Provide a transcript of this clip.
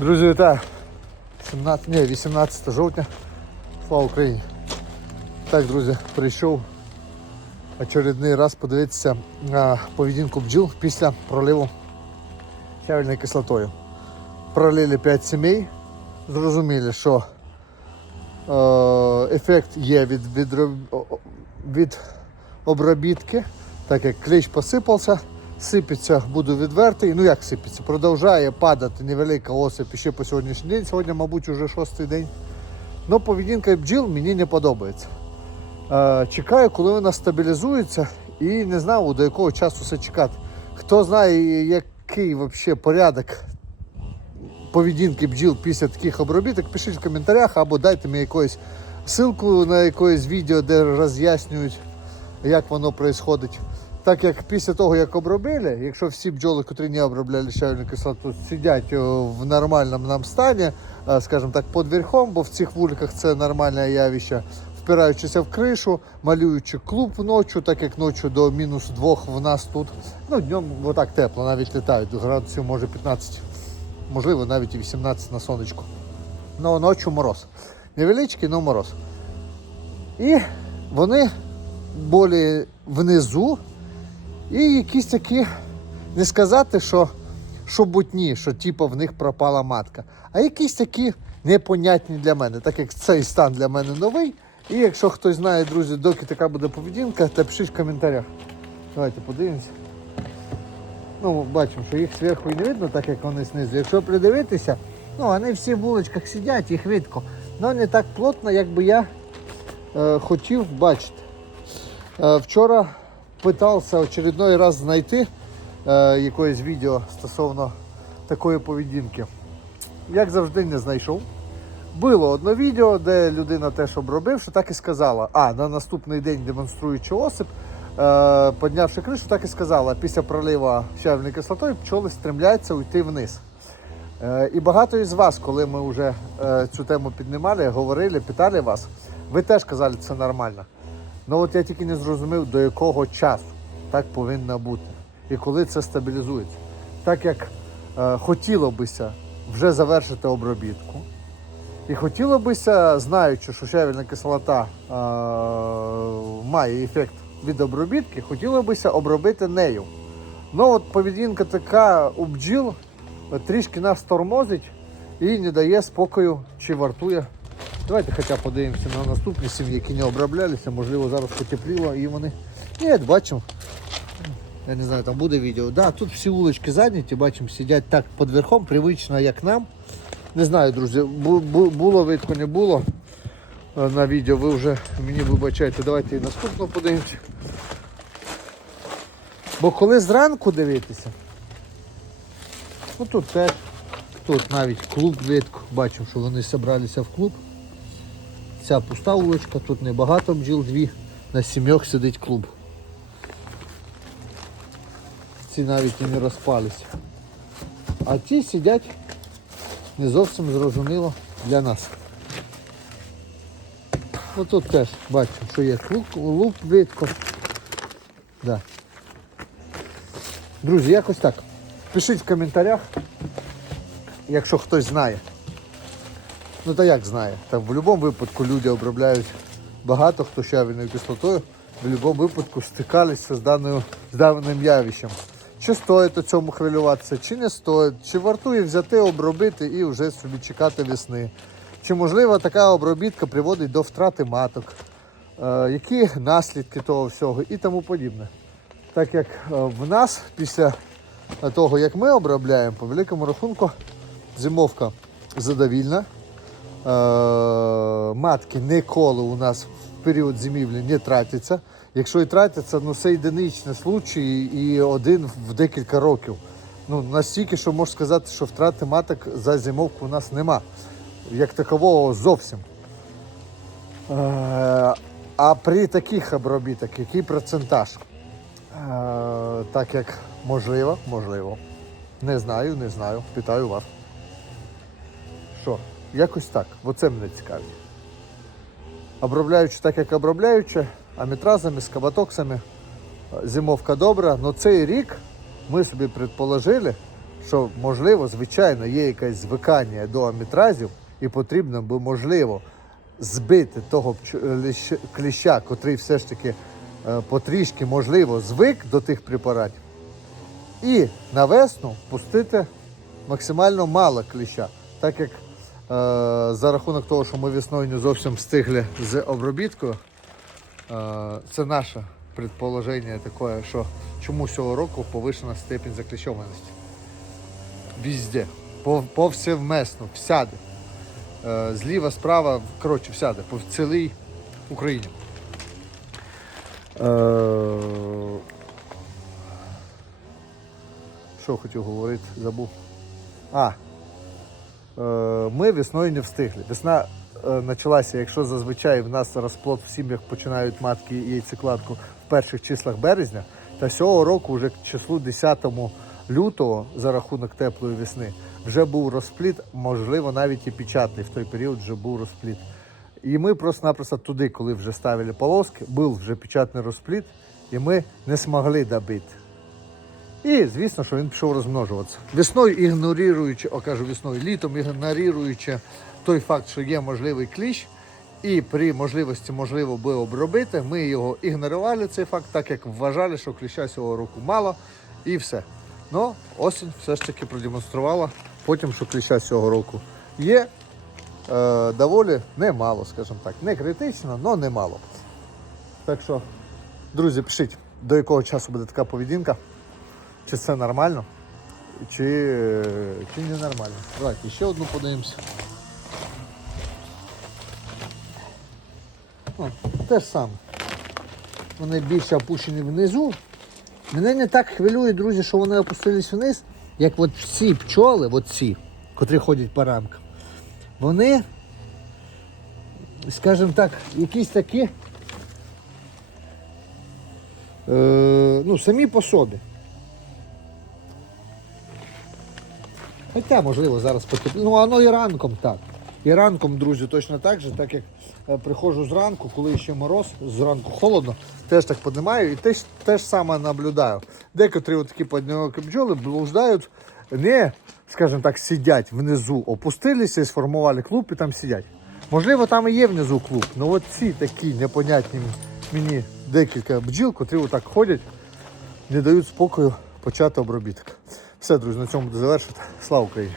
Друзі, вітаю! 17, ні, 18 жовтня. Слава Україні! Так, друзі, прийшов очередний раз подивитися на поведінку бджіл після проливу щавельною кислотою. Пролили 5 сімей, зрозуміли, що е, ефект є від, від, від обробітки, так як клещ посипався, сипеться, буду відвертий. Ну як сипеться? Продовжує падати невелика осип ще по сьогоднішній день. Сьогодні, мабуть, вже шостий день. Ну, поведінка бджіл мені не подобається. Е, чекаю, коли вона стабілізується, і не знаю, до якого часу це чекати. Хто знає, який взагалі порядок поведінки бджіл після таких обробіток, пишіть в коментарях або дайте мені якусь ссылку на якесь відео, де роз'яснюють, як воно відбувається. Так як після того, як обробили, якщо всі бджоли, котрі не обробляли щавельну кислоту, сидять в нормальному нам стані, е, скажімо так, під верхом, бо в цих вуликах це нормальне явище, впираючися в кришу, малюючи клуб вночі, так як ночі до мінус двох в нас тут. Ну, днем отак тепло, навіть літають, до градусів може 15, можливо, навіть і 18 на сонечку. Ну, ночі мороз. Невеличкий, але мороз. І вони болі внизу, і якісь такі, не сказати, що, бутні, що типу в них пропала матка, а якісь такі непонятні для мене, так як цей стан для мене новий. І якщо хтось знає, друзі, доки така буде поведінка, то пишіть в коментарях. Давайте подивимося. Ну, бачимо, що їх зверху і не видно, так як вони знизу. Якщо придивитися, ну вони всі в вуличках сидять, їх видко. але не так плотно, як би я е, хотів бачити. Е, вчора питався очередной раз знайти е, якесь відео стосовно такої поведінки. Як завжди, не знайшов. Було одне відео, де людина теж обробивши, так і сказала. А, на наступний день демонструючи осип, е, піднявши кришу, так і сказала, після пролива щавельної кислотою пчоли стремляються уйти вниз. Е, і багато із вас, коли ми вже е, цю тему піднімали, говорили, питали вас, ви теж казали, що це нормально. Ну от я тільки не зрозумів, до якого часу так повинно бути. І коли це стабілізується. Так як е, хотіло бися вже завершити обробітку. І хотіло бися, знаючи, що щавельна кислота е, має ефект від обробітки, хотіло бися обробити нею. Ну от поведінка така у бджіл е, трішки нас тормозить і не дає спокою чи вартує. Давайте хоча подивимося на наступні сім'ї, які не оброблялися, можливо, зараз потепліло і вони. Ні, бачимо. Я не знаю, там буде відео. Да, тут всі вулички зайняті, бачимо, сидять так під верхом, привично, як нам. Не знаю, друзі, бу- бу- було видко, не було е, на відео, ви вже мені вибачаєте, давайте і наступно подивимося. Бо коли зранку дивитися, ну тут теж, тут навіть клуб видко, бачимо, що вони зібралися в клуб. Ця пуста вуличка, тут небагато бджіл, дві, на сімьох сидить клуб. Ці навіть і не розпалися. А ті сидять не зовсім зрозуміло для нас. Ну тут теж бачимо, що є лук, лук видко. Да. Друзі, якось так. Пишіть в коментарях, якщо хтось знає. Ну та як знає. Так в будь-якому випадку люди обробляють багато хто щавельною кислотою, в будь-якому випадку стикалися з, даною, з даним явищем. Чи стоїть у цьому хвилюватися, чи не стоїть, чи вартує взяти, обробити і вже собі чекати весни. Чи можливо така обробітка приводить до втрати маток, е, які наслідки того всього і тому подібне. Так як е, в нас після того, як ми обробляємо, по великому рахунку, зимовка задовільна. Е, матки ніколи у нас в період зимівлі не тратяться. Якщо і тратяться, ну це єдиничні случаї і один в декілька років. Ну, настільки, що можу сказати, що втрати маток за зимовку у нас нема. Як такового зовсім. Е, а при таких обробіток, який процентаж? Е, так як можливо, можливо. Не знаю, не знаю. Питаю вас. Що? Якось так. Оце мене цікавить. Обробляючи так, як обробляючи, амітразами, скабатоксами, зимовка добра. але цей рік ми собі предположили, що можливо, звичайно, є якесь звикання до амітразів, і потрібно би, можливо, збити того кліща, котрий все ж таки е, потрішки, можливо, звик до тих препаратів, і на весну пустити максимально мало кліща, так як е, за рахунок того, що ми весною не зовсім встигли з обробіткою, е, це наше предположення таке, що чому цього року повишена степінь закліщованості. Везде, Пов- повсемесно, всяде. Е, Зліва, справа, коротше, всяде, по цілій Україні. Е, Що хотів говорити, забув. А. Е, Ми весною не встигли. Весна е, почалася, якщо зазвичай в нас розплод в сім'ях починають матки і яйцекладку в перших числах березня, та цього року, вже к числу 10 лютого, за рахунок теплої весни, вже був розпліт, можливо, навіть і печатний. В той період вже був розпліт. І ми просто-напросто туди, коли вже ставили полоски, був вже печатний розпліт, і ми не змогли добити. І звісно, що він пішов розмножуватися. Весною ігноруючи, о кажу весною, літом ігноруючи той факт, що є можливий кліщ, і при можливості можливо би обробити, ми його ігнорували цей факт, так як вважали, що кліща цього року мало, і все. Ну, осінь все ж таки продемонструвала потім, що кліща цього року є. Е, доволі немало, скажімо так. Не критично, але немало. Так що, друзі, пишіть, до якого часу буде така поведінка. Чи це нормально, чи, чи не нормально. Давайте ще одну подивимося. Те ж саме. Вони більше опущені внизу. Мене не так хвилює, друзі, що вони опустились вниз, як от ці пчоли, от котрі ходять по рамкам. Вони, скажімо так, якісь такі. Е, ну, самі по собі. Хоча, можливо, зараз потеплі. Ну, воно і ранком так. І ранком, друзі, точно так же, так як е, приходжу зранку, коли ще мороз, зранку холодно, теж так піднімаю і теж, теж саме наблюдаю. Декотрі от такі поднімки бджоли блуждають, не, скажімо так, сидять внизу, опустилися і сформували клуб і там сидять. Можливо, там і є внизу клуб, але от ці такі непонятні мені декілька бджіл, котрі отак ходять, не дають спокою почати обробіток. Все, друзі, на цьому буде завершити. Слава Україні!